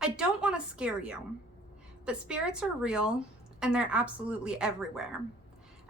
I don't want to scare you, but spirits are real and they're absolutely everywhere.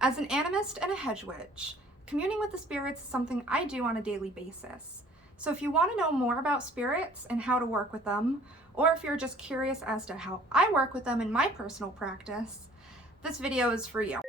As an animist and a hedge witch, communing with the spirits is something I do on a daily basis. So if you want to know more about spirits and how to work with them, or if you're just curious as to how I work with them in my personal practice, this video is for you.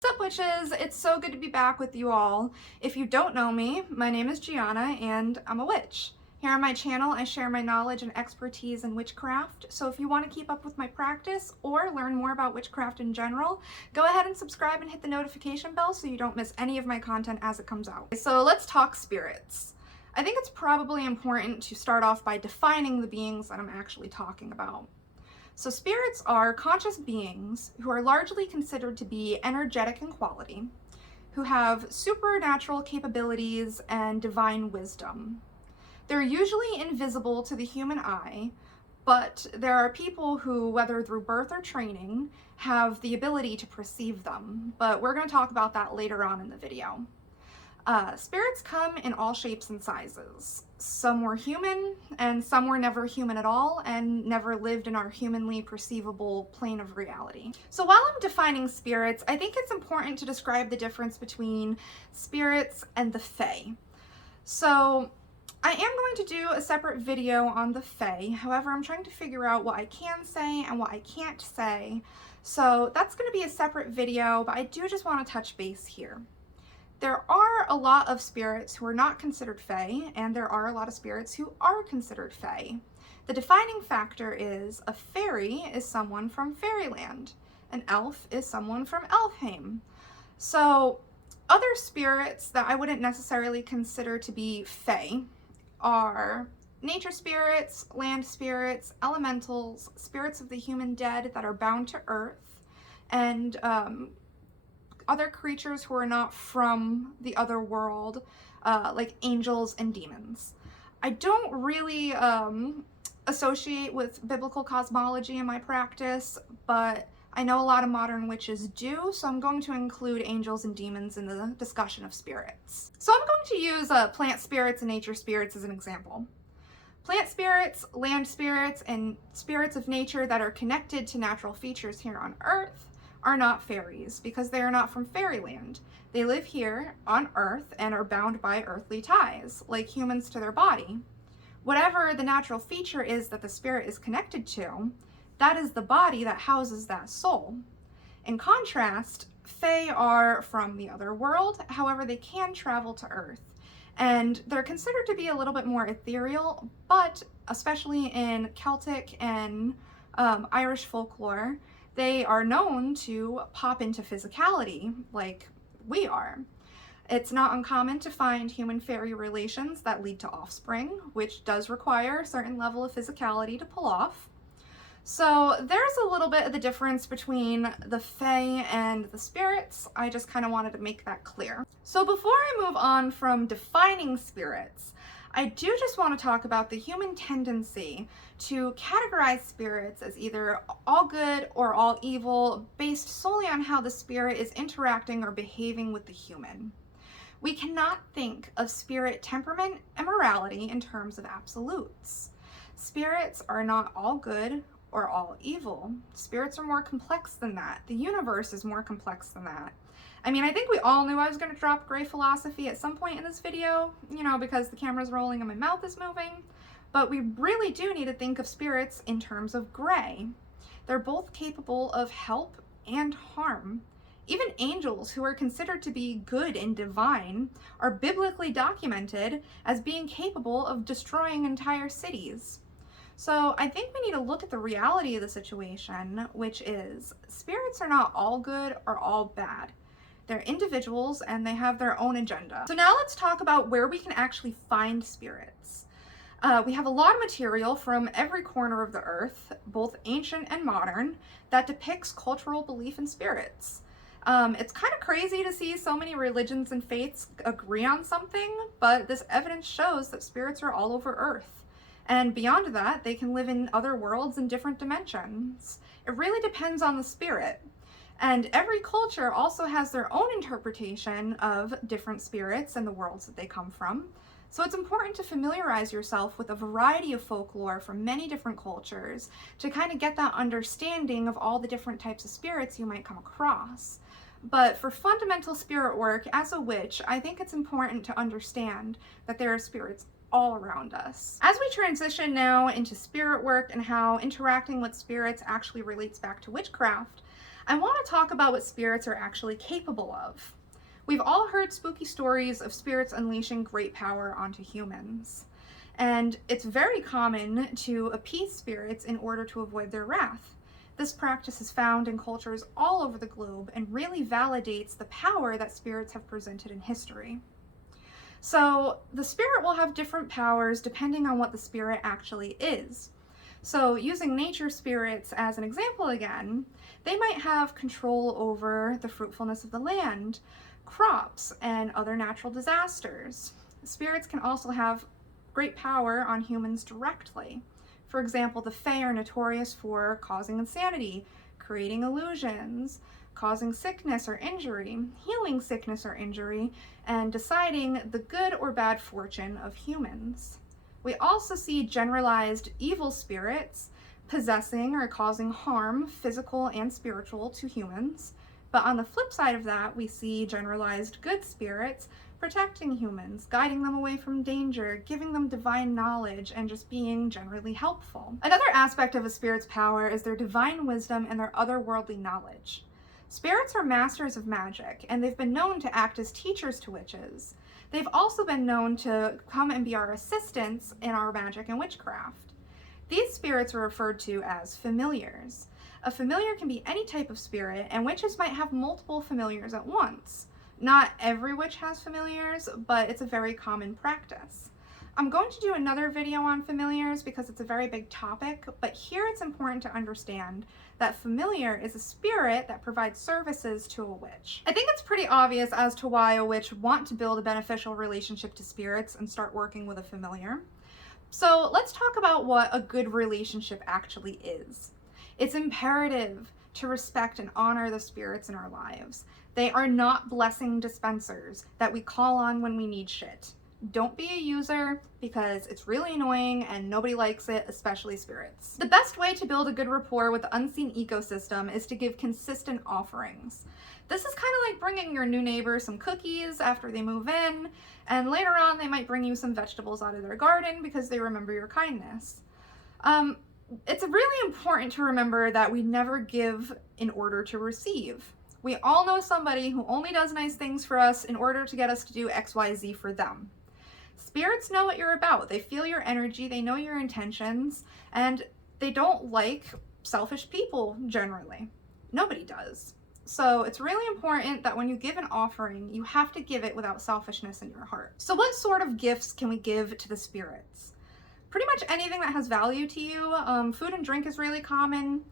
What's up, witches? It's so good to be back with you all. If you don't know me, my name is Gianna and I'm a witch. Here on my channel, I share my knowledge and expertise in witchcraft, so if you want to keep up with my practice or learn more about witchcraft in general, go ahead and subscribe and hit the notification bell so you don't miss any of my content as it comes out. So let's talk spirits. I think it's probably important to start off by defining the beings that I'm actually talking about. So spirits are conscious beings who are largely considered to be energetic in quality, who have supernatural capabilities and divine wisdom. They're usually invisible to the human eye, but there are people who, whether through birth or training, have the ability to perceive them. But we're going to talk about that later on in the video. Spirits come in all shapes and sizes. Some were human, and some were never human at all, and never lived in our humanly perceivable plane of reality. So while I'm defining spirits, I think it's important to describe the difference between spirits and the fae. So I am going to do a separate video on the fae, however, I'm trying to figure out what I can say and what I can't say. So that's going to be a separate video, but I do just want to touch base here. There are a lot of spirits who are not considered fae, and there are a lot of spirits who are considered fae. The defining factor is a fairy is someone from fairyland. An elf is someone from Elfheim. So other spirits that I wouldn't necessarily consider to be fae are nature spirits, land spirits, elementals, spirits of the human dead that are bound to earth, and other creatures who are not from the other world, like angels and demons. I don't really associate with biblical cosmology in my practice, but I know a lot of modern witches do, so I'm going to include angels and demons in the discussion of spirits. So I'm going to use plant spirits and nature spirits as an example. Plant spirits, land spirits, and spirits of nature that are connected to natural features here on Earth are not fairies because they are not from fairyland. They live here on Earth and are bound by earthly ties, like humans to their body. Whatever the natural feature is that the spirit is connected to, that is the body that houses that soul. In contrast, fae are from the other world, however they can travel to Earth. And they're considered to be a little bit more ethereal, but especially in Celtic and Irish folklore, they are known to pop into physicality like we are. It's not uncommon to find human-fairy relations that lead to offspring, which does require a certain level of physicality to pull off. So there's a little bit of the difference between the fae and the spirits. I just kind of wanted to make that clear. So before I move on from defining spirits, I do just want to talk about the human tendency to categorize spirits as either all good or all evil based solely on how the spirit is interacting or behaving with the human. We cannot think of spirit temperament and morality in terms of absolutes. Spirits are not all good or all evil. Spirits are more complex than that. The universe is more complex than that. I mean, I think we all knew I was going to drop gray philosophy at some point in this video, you know, because the camera's rolling and my mouth is moving, but we really do need to think of spirits in terms of gray. They're both capable of help and harm. Even angels, who are considered to be good and divine, are biblically documented as being capable of destroying entire cities. So I think we need to look at the reality of the situation, which is spirits are not all good or all bad. They're individuals and they have their own agenda. So now let's talk about where we can actually find spirits. We have a lot of material from every corner of the earth, both ancient and modern, that depicts cultural belief in spirits. It's kind of crazy to see so many religions and faiths agree on something, but this evidence shows that spirits are all over Earth. And beyond that, they can live in other worlds and different dimensions. It really depends on the spirit. And every culture also has their own interpretation of different spirits and the worlds that they come from. So it's important to familiarize yourself with a variety of folklore from many different cultures to kind of get that understanding of all the different types of spirits you might come across. But for fundamental spirit work as a witch, I think it's important to understand that there are spirits all around us. As we transition now into spirit work and how interacting with spirits actually relates back to witchcraft, I want to talk about what spirits are actually capable of. We've all heard spooky stories of spirits unleashing great power onto humans. And it's very common to appease spirits in order to avoid their wrath. This practice is found in cultures all over the globe and really validates the power that spirits have presented in history. So the spirit will have different powers depending on what the spirit actually is. So using nature spirits as an example again, they might have control over the fruitfulness of the land, crops, and other natural disasters. Spirits can also have great power on humans directly. For example, the fae are notorious for causing insanity, creating illusions, causing sickness or injury, healing sickness or injury, and deciding the good or bad fortune of humans. We also see generalized evil spirits possessing or causing harm, physical and spiritual, to humans. But on the flip side of that, we see generalized good spirits protecting humans, guiding them away from danger, giving them divine knowledge, and just being generally helpful. Another aspect of a spirit's power is their divine wisdom and their otherworldly knowledge. Spirits are masters of magic, and they've been known to act as teachers to witches. They've also been known to come and be our assistants in our magic and witchcraft. These spirits are referred to as familiars. A familiar can be any type of spirit, and witches might have multiple familiars at once. Not every witch has familiars, but it's a very common practice. I'm going to do another video on familiars because it's a very big topic, but here it's important to understand that familiar is a spirit that provides services to a witch. I think it's pretty obvious as to why a witch would want to build a beneficial relationship to spirits and start working with a familiar. So let's talk about what a good relationship actually is. It's imperative to respect and honor the spirits in our lives. They are not blessing dispensers that we call on when we need shit. Don't be a user because it's really annoying and nobody likes it, especially spirits. The best way to build a good rapport with the unseen ecosystem is to give consistent offerings. This is kind of like bringing your new neighbor some cookies after they move in, and later on they might bring you some vegetables out of their garden because they remember your kindness. It's really important to remember that we never give in order to receive. We all know somebody who only does nice things for us in order to get us to do XYZ for them. Spirits know what you're about. They feel your energy, they know your intentions, and they don't like selfish people generally. Nobody does. So it's really important that when you give an offering, you have to give it without selfishness in your heart. So what sort of gifts can we give to the spirits? Pretty much anything that has value to you. Food and drink is really common.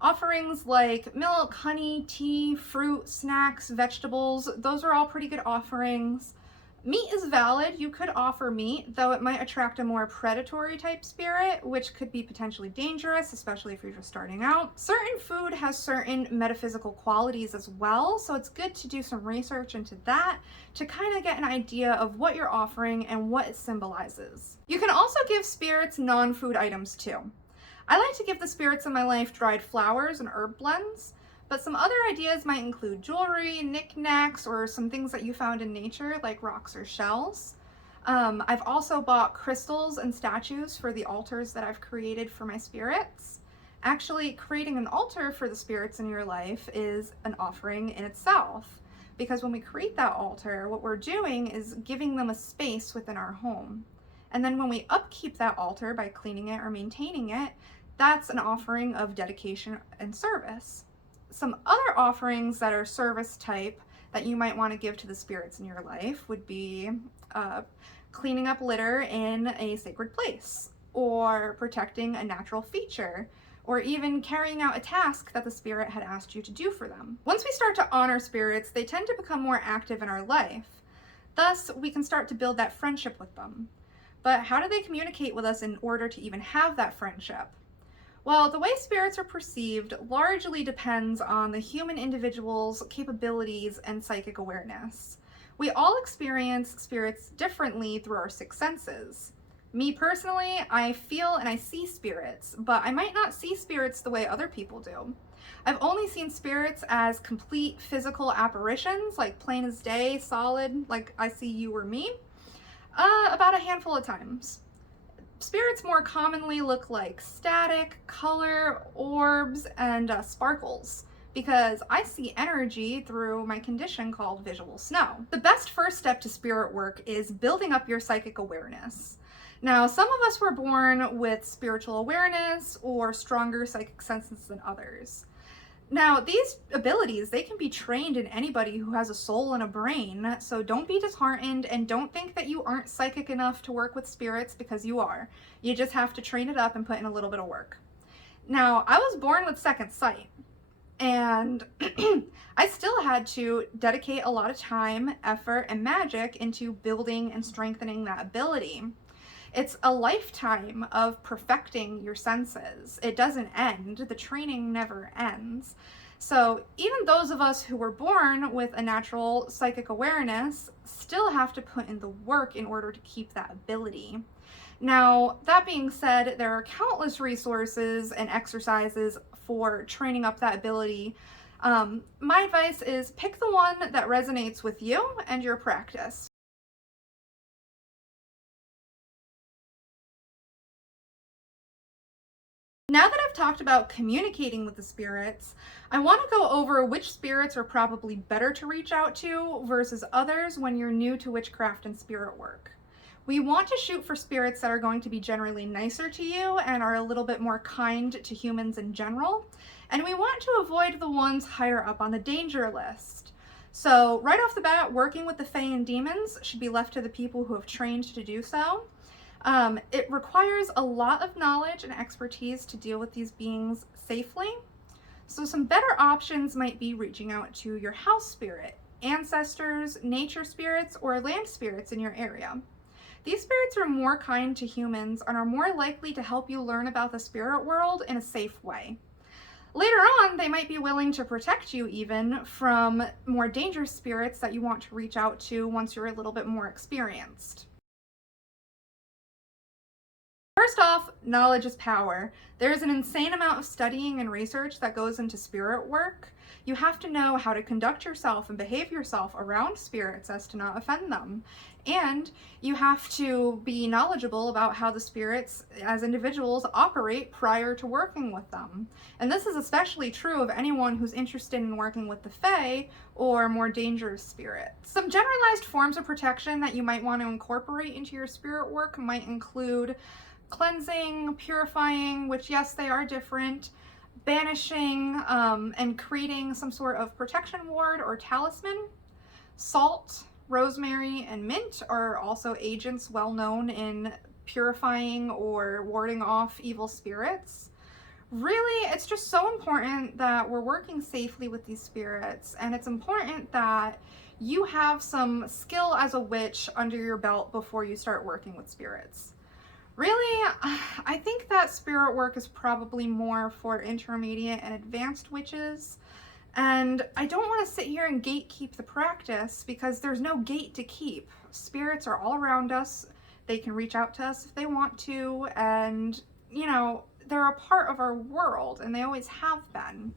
Offerings like milk, honey, tea, fruit, snacks, vegetables, those are all pretty good offerings. Meat is valid. You could offer meat, though it might attract a more predatory type spirit, which could be potentially dangerous, especially if you're just starting out. Certain food has certain metaphysical qualities as well, so it's good to do some research into that to kind of get an idea of what you're offering and what it symbolizes. You can also give spirits non-food items too. I like to give the spirits in my life dried flowers and herb blends, but some other ideas might include jewelry, knickknacks, or some things that you found in nature like rocks or shells. I've also bought crystals and statues for the altars that I've created for my spirits. Actually, creating an altar for the spirits in your life is an offering in itself, because when we create that altar, what we're doing is giving them a space within our home. And then when we upkeep that altar by cleaning it or maintaining it, that's an offering of dedication and service. Some other offerings that are service type that you might want to give to the spirits in your life would be cleaning up litter in a sacred place, or protecting a natural feature, or even carrying out a task that the spirit had asked you to do for them. Once we start to honor spirits, they tend to become more active in our life. Thus, we can start to build that friendship with them. But how do they communicate with us in order to even have that friendship? Well, the way spirits are perceived largely depends on the human individual's capabilities and psychic awareness. We all experience spirits differently through our six senses. Me personally, I feel and I see spirits, but I might not see spirits the way other people do. I've only seen spirits as complete physical apparitions, like plain as day, solid, like I see you or me, about a handful of times. Spirits more commonly look like static, color, orbs, and sparkles because I see energy through my condition called visual snow. The best first step to spirit work is building up your psychic awareness. Now, some of us were born with spiritual awareness or stronger psychic senses than others. Now, these abilities, they can be trained in anybody who has a soul and a brain, so don't be disheartened and don't think that you aren't psychic enough to work with spirits, because you are. You just have to train it up and put in a little bit of work. Now, I was born with second sight, and I still had to dedicate a lot of time, effort, and magic into building and strengthening that ability. It's a lifetime of perfecting your senses. It doesn't end. The training never ends. So even those of us who were born with a natural psychic awareness still have to put in the work in order to keep that ability. Now, that being said, there are countless resources and exercises for training up that ability. My advice is pick the one that resonates with you and your practice. Now that I've talked about communicating with the spirits, I want to go over which spirits are probably better to reach out to versus others when you're new to witchcraft and spirit work. We want to shoot for spirits that are going to be generally nicer to you and are a little bit more kind to humans in general, and we want to avoid the ones higher up on the danger list. So right off the bat, working with the fae and demons should be left to the people who have trained to do so. It requires a lot of knowledge and expertise to deal with these beings safely. So some better options might be reaching out to your house spirit, ancestors, nature spirits, or land spirits in your area. These spirits are more kind to humans and are more likely to help you learn about the spirit world in a safe way. Later on, they might be willing to protect you even from more dangerous spirits that you want to reach out to once you're a little bit more experienced. First off, knowledge is power. There's an insane amount of studying and research that goes into spirit work. You have to know how to conduct yourself and behave yourself around spirits as to not offend them. And you have to be knowledgeable about how the spirits as individuals operate prior to working with them. And this is especially true of anyone who's interested in working with the fae or more dangerous spirits. Some generalized forms of protection that you might want to incorporate into your spirit work might include cleansing, purifying, which yes, they are different, banishing, and creating some sort of protection ward or talisman. Salt, rosemary, and mint are also agents well known in purifying or warding off evil spirits. Really, it's just so important that we're working safely with these spirits, and it's important that you have some skill as a witch under your belt before you start working with spirits. Really, I think that spirit work is probably more for intermediate and advanced witches, and I don't want to sit here and gatekeep the practice because there's no gate to keep. Spirits are all around us. They can reach out to us if they want to, and, you know, they're a part of our world, and they always have been.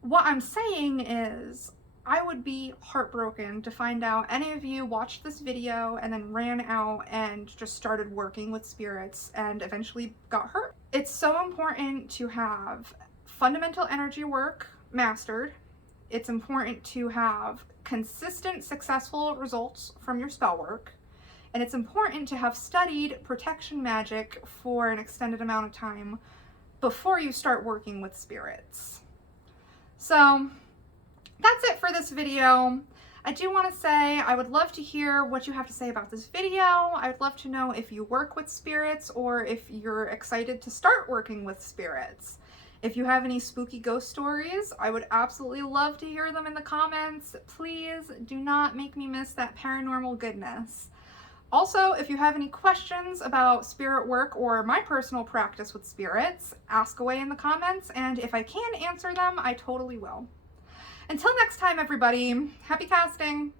What I'm saying is, I would be heartbroken to find out any of you watched this video and then ran out and just started working with spirits and eventually got hurt. It's so important to have fundamental energy work mastered. It's important to have consistent, successful results from your spell work. And it's important to have studied protection magic for an extended amount of time before you start working with spirits. So that's it for this video. I do want to say I would love to hear what you have to say about this video. I would love to know if you work with spirits or if you're excited to start working with spirits. If you have any spooky ghost stories, I would absolutely love to hear them in the comments. Please do not make me miss that paranormal goodness. Also, if you have any questions about spirit work or my personal practice with spirits, ask away in the comments, and if I can answer them, I totally will. Until next time, everybody, happy casting!